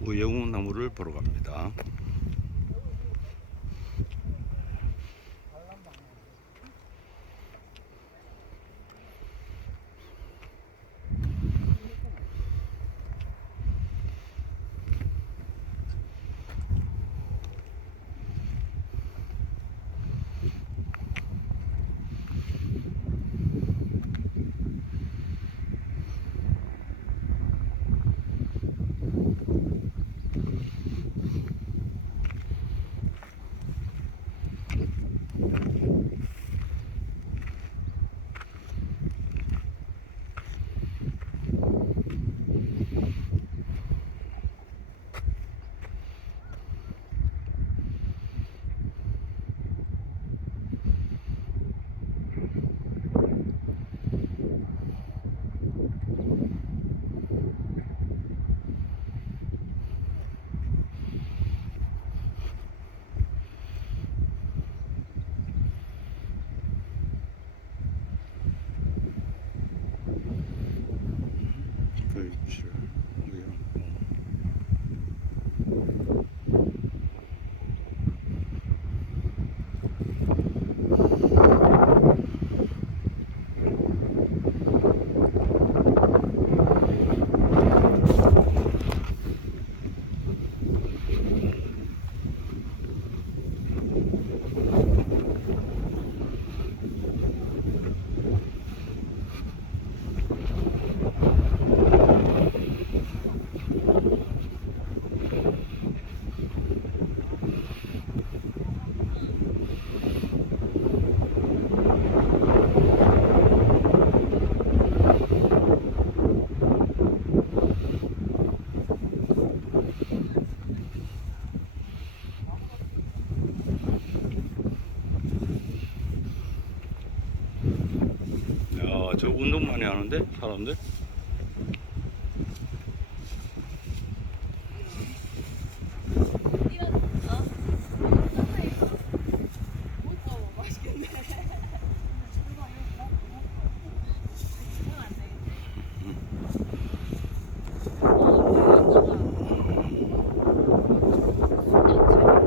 우영나무를 보러 갑니다. 저 운동 많이 하는데 사람들?